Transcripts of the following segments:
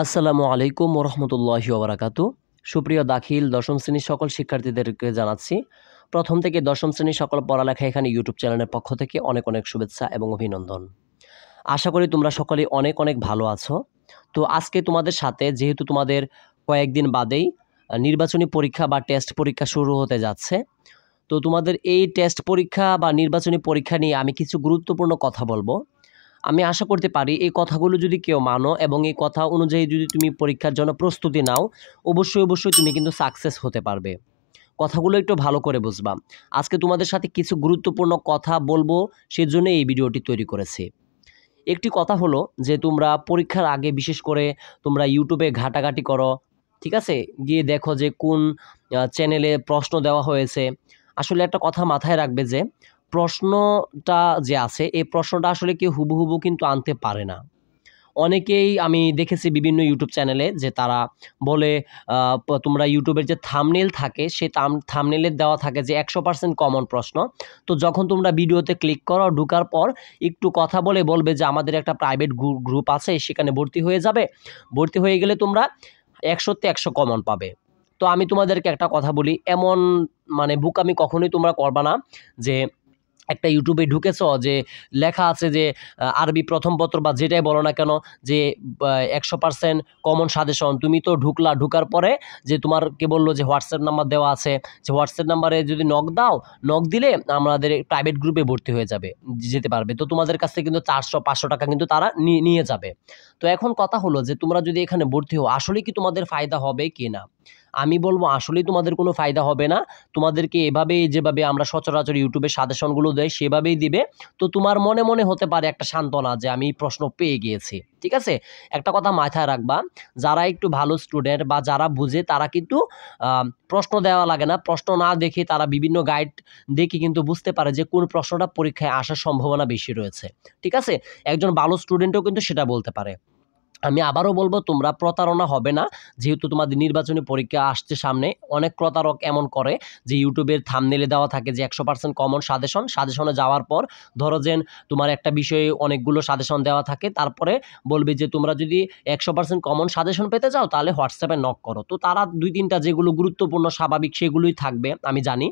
আসসালামু আলাইকুম ওরহমতুল্লাহি ওবারাকাতু। সুপ্রিয় দাখিল দশম শ্রেণীর সকল শিক্ষার্থীদেরকে জানাচ্ছি। প্রথম থেকে দশম শ্রেণীর সকল পড়ালেখা এখানে ইউটিউব চ্যানেলের পক্ষ থেকে অনেক, অনেক শুভেচ্ছা এবং অভিনন্দন। আশা করি তোমরা সকলেই অনেক, অনেক ভালো আছো। তো আজকে তোমাদের সাথে যেহেতু তোমাদের কয়েকদিন বাদেই নির্বাচনী পরীক্ষা বা টেস্ট পরীক্ষা শুরু হতে যাচ্ছে। তো তোমাদের এই টেস্ট পরীক্ষা বা নির্বাচনী পরীক্ষা নিয়ে আমি কিছু গুরুত্বপূর্ণ কথা বলব। আমি আশা করতে পারি এই কথাগুলো যদি কেউ মানো এবং এই কথা অনুযায়ী যদি তুমি পরীক্ষার জন্য প্রস্তুতি নাও, অবশ্যই, অবশ্যই তুমি কিন্তু সাকসেস হতে পারবে। কথাগুলো একটু ভালো করে বুঝবা। আজকে তোমাদের সাথে কিছু গুরুত্বপূর্ণ কথা বলবো, সেজন্য এই ভিডিওটি তৈরি করেছি। একটি কথা হলো যে তোমরা পরীক্ষার আগে বিশেষ করে তোমরা YouTube এ ঘাটাঘাটি করো, ঠিক আছে? গিয়ে দেখো যে কোন চ্যানেলে প্রশ্ন দেওয়া হয়েছে। আসলে একটা কথা মাথায় রাখবে যে প্রশ্নটা যে আছে এই প্রশ্নটা আসলে কেউ হুবহু কিন্তু আনতে পারে না। অনেকেই আমি দেখেছি বিভিন্ন ইউটিউব চ্যানেলে যে তারা বলে তোমরা ইউটিউবের যে থাম্বনেইল থাকে সেই থাম্বনেইলে দেওয়া থাকে যে 100% কমন প্রশ্ন। তো যখন তোমরা ভিডিওতে ক্লিক করো, ঢোকার পর একটু কথা বলে বলবে যে আমাদের একটা প্রাইভেট গ্রুপ আছে, সেখানে ভর্তি হয়ে যাবে। ভর্তি হয়ে গেলে তোমরা ১০০ তে ১০০ কমন পাবে। তো আমি তোমাদেরকে একটা কথা বলি, এমন মানে বোকামি কখনোই তোমরা করবা না যে একটা ইউটিউবে ঢুকেছ যে লেখা আছে যে আরবি প্রথম পত্র বা যেটাই বলো না কেন যে ১০০% কমন সাজেশন। তুমি তো ঢুকলা, ঢুকার পরে যে তোমারকে বলল যে হোয়াটসঅ্যাপ নাম্বার দেওয়া আছে, যে হোয়াটসঅ্যাপ নাম্বারে যদি নক দাও, নক দিলে আমাদের প্রাইভেট গ্রুপে ভর্তি হয়ে যাবে, যেতে পারবে। তো তোমাদের কাছ থেকে কিন্তু ৪০০-৫০০ টাকা কিন্তু তারা নিয়ে যাবে। তো এখন কথা হলো যে তোমরা যদি এখানে ভর্তি হও, আসলেই কি তোমাদের ফায়দা হবে কি না? আমি বলব আসলেই তোমাদের কোনো ফায়দা হবে না। তোমাদেরকে এভাবেই যেভাবে আমরা সচরাচর ইউটিউবে সাজেশনগুলো দেই সেভাবেই দিবে। তো তোমার মনে, মনে হতে পারে একটা সান্ত্বনা যে আমি প্রশ্ন পেয়ে গিয়েছি। ঠিক আছে? একটা কথা মাথায় রাখবা, যারা একটু ভালো স্টুডেন্ট বা যারা বুঝে তারা কিন্তু আ প্রশ্ন দেওয়া লাগে না। প্রশ্ন না দেখে তারা বিভিন্ন গাইড দেখে কিন্তু বুঝতে পারে যে কোন প্রশ্নটা পরীক্ষায় আসার সম্ভাবনা বেশি রয়েছে। ঠিক আছে? একজন ভালো স্টুডেন্টও কিন্তু সেটা বলতে পারে। আমি আবারও বলব তোমরা প্রতারণা হবে না। যেহেতু তোমাদের নির্বাচনী পরীক্ষা আসছে সামনে, অনেক প্রতারক এমন করে যে ইউটিউবের থাম্বনেইলে দেওয়া থাকে যে ১০০% কমন সাজেশন। সাজেশনে যাওয়ার পর ধরো যেন তোমার একটা বিষয়ে অনেকগুলো সাজেশন দেওয়া থাকে। তারপরে বলবে যে তোমরা যদি ১০০% কমন সাজেশন পেতে চাও তাহলে হোয়াটসঅ্যাপে নক করো। তো তারা ২-৩ টা যেগুলো গুরুত্বপূর্ণ স্বাভাবিক সেগুলোই থাকবে। আমি জানি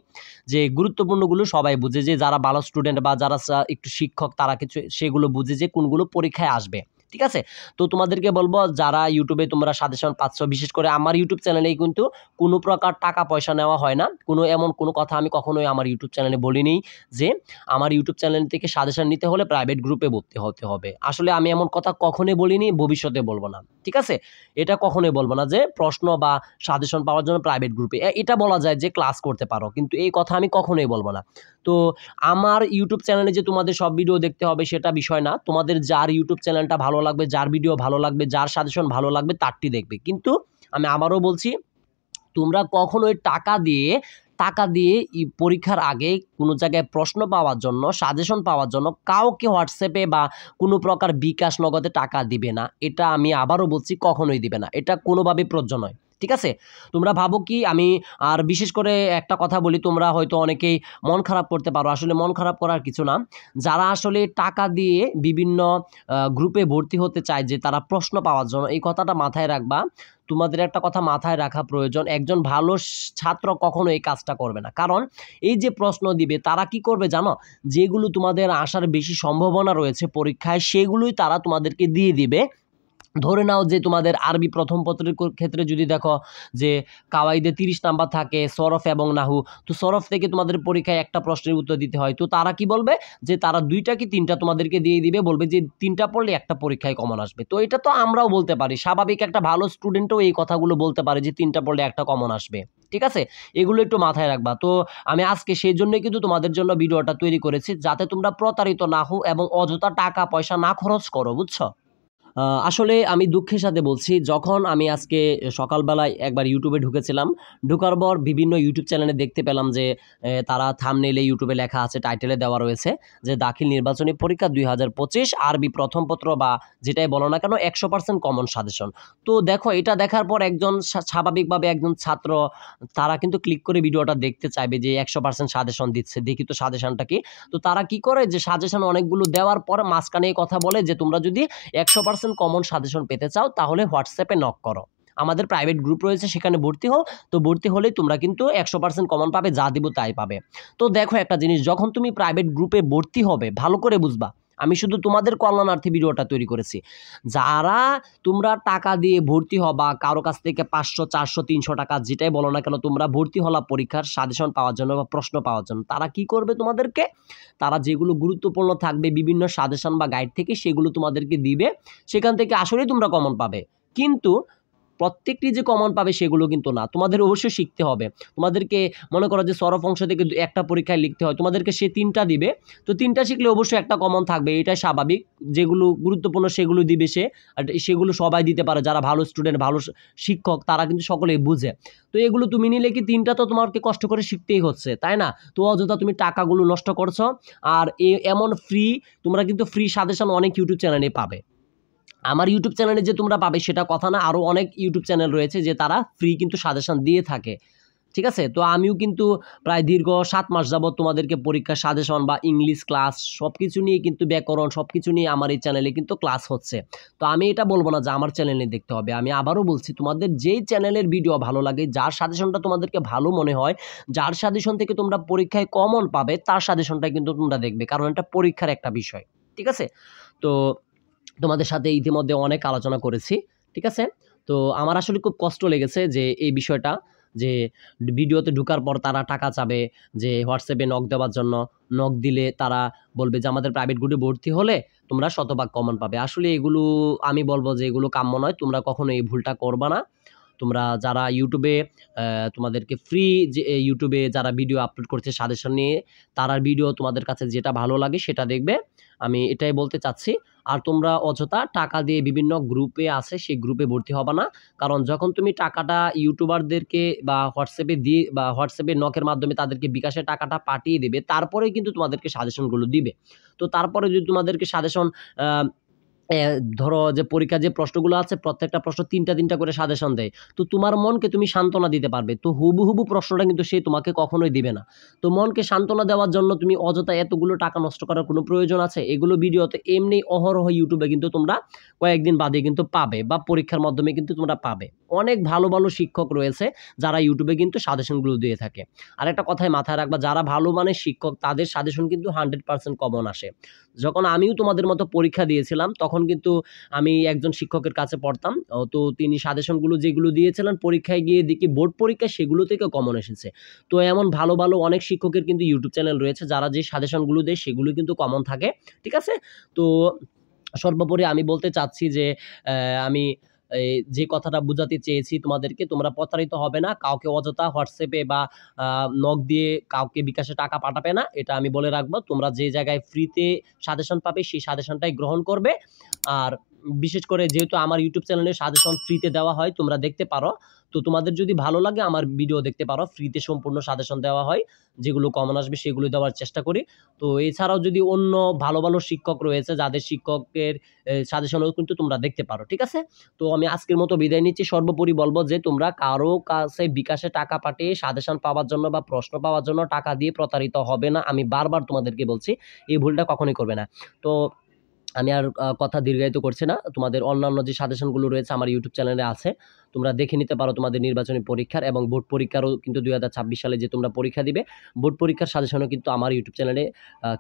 যে গুরুত্বপূর্ণগুলো সবাই বুঝে, যে যারা ভালো স্টুডেন্ট বা যারা একটু শিক্ষক তারা কিছু সেগুলো বুঝে যে কোনগুলো পরীক্ষায় আসবে। ঠিক আছে? তো তোমাদেরকে বলবো যারা ইউটিউবে তোমরা সাজেশন পাচ্ছ, বিশেষ করে আমার ইউটিউব চ্যানেলেই কিন্তু কোনো প্রকার টাকা পয়সা নেওয়া হয় না। এমন কোনো কথা আমি কখনোই আমার ইউটিউব চ্যানেলে বলিনি যে আমার ইউটিউব চ্যানেল থেকে সাজেশন নিতে হলে প্রাইভেট গ্রুপে ভর্তি হতে হবে। আসলে আমি এমন কথা কখনোই বলিনি, ভবিষ্যতে বলব না। ঠিক আছে? এটা কখনোই বলব না যে প্রশ্ন বা সাজেশন পাওয়ার জন্য প্রাইভেট গ্রুপে। এটা বলা যায় যে ক্লাস করতে পারো। কিন্তু এই কথা আমি কখনোই বলব না। তো আমার ইউটিউব চ্যানেলে যে তোমাদের সব ভিডিও দেখতে হবে সেটা বিষয় না। তোমাদের যার ইউটিউব চ্যানেলটা ভালো লাগবে, যার ভিডিও ভালো লাগবে, যার সাজেশন ভালো লাগবে তারটি দেখবে। কিন্তু আমি আবারও বলছি, তোমরা কখনোই টাকা দিয়ে পরীক্ষার আগে কোনো জায়গায় প্রশ্ন পাওয়ার জন্য, সাজেশন পাওয়ার জন্য কাউকে হোয়াটসঅ্যাপে বা কোনো প্রকার বিকাশ নগদে টাকা দিবে না। এটা আমি আবারও বলছি, কখনোই দিবে না। এটা কোনোভাবেই প্রযোজ্য নয়। ঠিক আছে? তোমরা ভাবো কি আমি আর বিশেষ করে একটা কথা বলি, তোমরা হয়তো অনেকেই মন খারাপ করতে পারো। আসলে মন খারাপ করার কিছু না। যারা আসলে টাকা দিয়ে বিভিন্ন গ্রুপে ভর্তি হতে চায় যে তারা প্রশ্ন পাওয়ার জন্য, এই কথাটা মাথায় রাখবা। তোমাদের একটা কথা মাথায় রাখা প্রয়োজন। একজন ভালো ছাত্র কখনো এই কাজটা করবে না। কারণ এই যে প্রশ্ন দিবে তারা কি করবে জানো? যেগুলো তোমাদের আসার বেশি সম্ভাবনা রয়েছে পরীক্ষায় সেগুলোই তারা তোমাদেরকে দিয়ে দিবে। ধরে নাও যে তোমাদের আরবি প্রথম পত্রের ক্ষেত্রে যদি দেখো যে কাওয়াইদে ৩০ নাম্বার থাকে সরফ এবং নাহু। তো সরফ থেকে তোমাদের পরীক্ষায় একটা প্রশ্নের উত্তর দিতে হয়। তো তারা কি বলবে যে তারা ২ টা কি ৩ টা তোমাদেরকে দিয়ে দিবে। বলবে যে ৩ টা পড়লে একটা পরীক্ষায় কমন আসবে। তো এটা তো আমরাও বলতে পারি। স্বাভাবিক একটা ভালো স্টুডেন্টও এই কথাগুলো বলতে পারে যে ৩ টা পড়লে একটা কমন আসবে। ঠিক আছে? এগুলো একটু মাথায় রাখবা। তো আমি আজকে সেইজন্যই কিন্তু তোমাদের জন্য ভিডিওটা তৈরি করেছি, যাতে তোমরা প্রতারিত না হও এবং অযথা টাকা পয়সা না খরচ করো। বুঝছো? আসলে আমি দুঃখের সাথে বলছি, যখন আমি আজকে সকালবেলায় একবার ইউটিউবে ঢুকেছিলাম। ঢোকার পর বিভিন্ন ইউটিউব চ্যানেলে দেখতে পেলাম যে তারা থাম্বনেইলে ইউটিউবে লেখা আছে, টাইটেলে দেওয়া রয়েছে যে দাখিল নির্বাচনী পরীক্ষা ২০২৫ আরবি প্রথম পত্র বা যেটাই বলো না কেন ১০০% কমন সাজেশন। তো দেখো এটা দেখার পর একজন স্বাভাবিকভাবে একজন ছাত্র তারা কিন্তু ক্লিক করে ভিডিওটা দেখতে চাইবে যে ১০০% সাজেশন দিচ্ছে। দেখি তো সাজেশনটা কি? তো তারা কি করে যে সাজেশন অনেকগুলো দেওয়ার পর মাঝখানে এই কথা বলে যে তোমরা যদি ১০০% 100% কমন সাজেশন পেতে চাও তাহলে হোয়াটসঅ্যাপে নক করো। আমাদের প্রাইভেট গ্রুপ রয়েছে, সেখানে ভর্তি হও। তো ভর্তি হলেই তোমরা কিন্তু 100% কমন পাবে, যা দিব তাই পাবে। তো দেখো একটা জিনিস, যখন তুমি প্রাইভেট গ্রুপে ভর্তি হবে ভালো করে বুঝবা। আমি শুধু তোমাদের কল্যাণার্থে ভিডিওটা তৈরি করেছি। যারা তোমরা টাকা দিয়ে ভর্তি হবা, কারো কাছ থেকে 500, 400, 300 টাকা যেটাই বলো না কেন, তোমরা ভর্তি হলা পরীক্ষার সাজেশন পাওয়ার জন্য বা প্রশ্ন পাওয়ার জন্য। তারা কি করবে তোমাদেরকে? তারা যেগুলো গুরুত্বপূর্ণ থাকবে বিভিন্ন সাজেশন বা গাইড থেকে, সেগুলো তোমাদেরকে দিবে। সেখান থেকে আসলেই তোমরা কমন পাবে। কিন্তু প্রত্যেকটি যে কমন পাবে সেগুলো কিন্তু না। তোমাদের অবশ্যই শিখতে হবে। তোমাদেরকে মনে করো যে সরফ অংশ থেকে একটা পরীক্ষায় লিখতে হয়, তোমাদেরকে সে 3টা দিবে। তো 3টা শিখলে অবশ্যই একটা কমন থাকবে, এটাই স্বাভাবিক। যেগুলো গুরুত্বপূর্ণ সেগুলো দিবে সে। আর সেগুলো সবাই দিতে পারে, যারা ভালো স্টুডেন্ট, ভালো শিক্ষক তারা কিন্তু সকলেই বুঝে। তো এগুলো তুমি নিলে কি 3টা তো তোমাকে কষ্ট করে শিখতেই হচ্ছে, তাই না? তো অযথা তুমি টাকাগুলো নষ্ট করছো। আর এমন তোমরা কিন্তু ফ্রি সাজেশন অনেক ইউটিউব চ্যানেলে পাবে। আমার ইউটিউব চ্যানেলে যে তোমরা পাবে সেটা কথা না, আরও অনেক ইউটিউব চ্যানেল রয়েছে যে তারা ফ্রি কিন্তু সাজেশন দিয়ে থাকে। ঠিক আছে? তো আমিও কিন্তু প্রায় দীর্ঘ 7 মাস যাবত তোমাদেরকে পরীক্ষার সাজেশন বা ইংলিশ ক্লাস সবকিছু নিয়ে কিন্তু ব্যাকরণ সবকিছু নিয়ে আমার এই চ্যানেলে কিন্তু ক্লাস হচ্ছে। তো আমি এটা বলব না যে আমার চ্যানেলে দেখতে হবে। আমি আবারও বলছি, তোমাদের যেই চ্যানেলের ভিডিও ভালো লাগে, যার সাজেশনটা তোমাদেরকে ভালো মনে হয়, যার সাজেশন থেকে তোমরা পরীক্ষায় কমন পাবে, তার সাজেশনটাই কিন্তু তোমরা দেখবে। কারণ এটা পরীক্ষার একটা বিষয়। ঠিক আছে? তো তোমাদের সাথে ইতিমধ্যে অনেক আলোচনা করেছি। ঠিক আছে? তো আমার আসলে খুব কষ্ট লেগেছে যে এই বিষয়টা, যে ভিডিওতে ঢোকার পর তারা টাকা চাবে, যে হোয়াটসঅ্যাপে নক দেওয়ার জন্য। নক দিলে তারা বলবে যে আমাদের প্রাইভেট গ্রুপে ভর্তি হলে তোমরা শতভাগ কমন পাবে। আসলে এগুলো আমি বলব যে এগুলো কাম্য নয়। তোমরা কখনো এই ভুলটা করবা না। তোমরা যারা ইউটিউবে তোমাদেরকে ফ্রি যে ইউটিউবে যারা ভিডিও আপলোড করছে সাজেশন নিয়ে, তারার ভিডিও তোমাদের কাছে যেটা ভালো লাগে সেটা দেখবে। আমি এটাই বলতে চাচ্ছি। আর তোমরা অযথা টাকা দিয়ে বিভিন্ন গ্রুপে আছে, সেই গ্রুপে ভর্তি হবা না। কারণ যখন তুমি টাকাটা ইউটিউবারদেরকে বা হোয়াটসঅ্যাপে দিয়ে বা হোয়াটসঅ্যাপে নকের মাধ্যমে তাদেরকে বিকাশে টাকাটা পাঠিয়ে দিবে, তারপরেই কিন্তু তোমাদেরকে সাজেশনগুলো দিবে। তো তারপরে যদি তোমাদেরকে সাজেশন আ এ ধরো যে পরীক্ষার যে প্রশ্নগুলো আছে, প্রত্যেকটা প্রশ্ন ৩টা করে সাজেশন দেয়। তো তোমার মনকে তুমি সান্ত্বনা দিতে পারবে। তো হুবহু প্রশ্নটা কিন্তু সে তোমাকে কখনোই দিবে না। তো মনকে সান্ত্বনা দেওয়ার জন্য তুমি অযথা এতগুলো টাকা নষ্ট করার কোনো প্রয়োজন আছে? এগুলো ভিডিওতে এমনি অহরহ ইউটিউবে কিন্তু তোমরা কয়েকদিন বাদে কিন্তু পাবে বা পরীক্ষার মাধ্যমে কিন্তু তোমরা পাবে। অনেক ভালো, ভালো শিক্ষক রয়েছে যারা ইউটিউবে কিন্তু সাজেশনগুলো দিয়ে থাকে। আরেকটা কথাই মাথায় রাখবা, যারা ভালো মানের শিক্ষক তাদের সাজেশন কিন্তু 100% কমন আসে। যখন আমিও তোমাদের মতো পরীক্ষা দিয়েছিলাম, তখন কিন্তু আমি একজন শিক্ষকের কাছে পড়তাম। তো তিনি সাজেশনগুলো যেগুলো দিয়েছিলেন পরীক্ষায় গিয়ে দেখি বোর্ড পরীক্ষায় সেগুলো থেকেও কমন এসেছে। তো এমন ভালো, ভালো অনেক শিক্ষকের কিন্তু ইউটিউব চ্যানেল রয়েছে যারা যে সাজেশনগুলো দেয় সেগুলো কিন্তু কমন থাকে। ঠিক আছে? তো সর্বোপরি আমি বলতে চাচ্ছি যে আমি যে কথাটা বুঝাতে চেয়েছি তোমাদেরকে, তোমরা প্রতারিত হবে না। কাউকে অযথা হোয়াটসঅ্যাপে বা আ নক দিয়ে কাউকে বিকাশে টাকা পাঠাবে না। এটা আমি বলে রাখবো। তোমরা যে জায়গায় ফ্রিতে সাজেশন পাবে সেই সাজেশনটাই গ্রহণ করবে। আর বিশেষ করে যেহেতু আমার ইউটিউব চ্যানেলে সাজেশন ফ্রিতে দেওয়া হয়, তোমরা দেখতে পারো। তো তোমাদের যদি ভালো লাগে আমার ভিডিও দেখতে পারো। ফ্রিতে সম্পূর্ণ সাজেশন দেওয়া হয়। যেগুলো কমন আসবে সেগুলো দেওয়ার চেষ্টা করি। তো এছাড়াও যদি অন্য ভালো, ভালো শিক্ষক রয়েছে যাদের শিক্ষকের সাজেশনও কিন্তু তোমরা দেখতে পারো। ঠিক আছে? তো আমি আজকের মতো বিদায় নিচ্ছি। সর্বোপরি বলব যে তোমরা কারো কাছে বিকাশে টাকা পাঠিয়ে সাজেশন পাওয়ার জন্য বা প্রশ্ন পাওয়ার জন্য টাকা দিয়ে প্রতারিত হবে না। আমি বারবার তোমাদেরকে বলছি। এই ভুলটা কখনোই করবে না। তো আমি আর কথা দীর্ঘায়িত করছি না। তোমাদের অন্যান্য যে সাজেশনগুলো রয়েছে আমার ইউটিউব চ্যানেলে আছে। তোমরা দেখে নিতে পারো তোমাদের নির্বাচনী পরীক্ষার এবং বোর্ড পরীক্ষারও কিন্তু ২০২৬ সালে যে তোমরা পরীক্ষা দিবে, বোর্ড পরীক্ষার সাজেশনও কিন্তু আমার ইউটিউব চ্যানেলে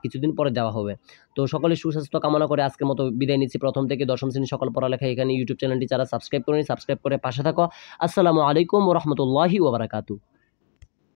কিছুদিন পরে দেওয়া হবে। তো সকলের সুস্বাস্থ্য কামনা করে আজকের মতো বিদায় নিচ্ছি। ১ম থেকে ১০ম শ্রেণীর সকল পড়ালেখা এখানে ইউটিউব চ্যানেলটি যারা সাবস্ক্রাইব করেনি, সাবস্ক্রাইব করে পাশে থাকো। আসসালামু আলাইকুম ওয়া রাহমাতুল্লাহি ওয়া বারাকাতুহু।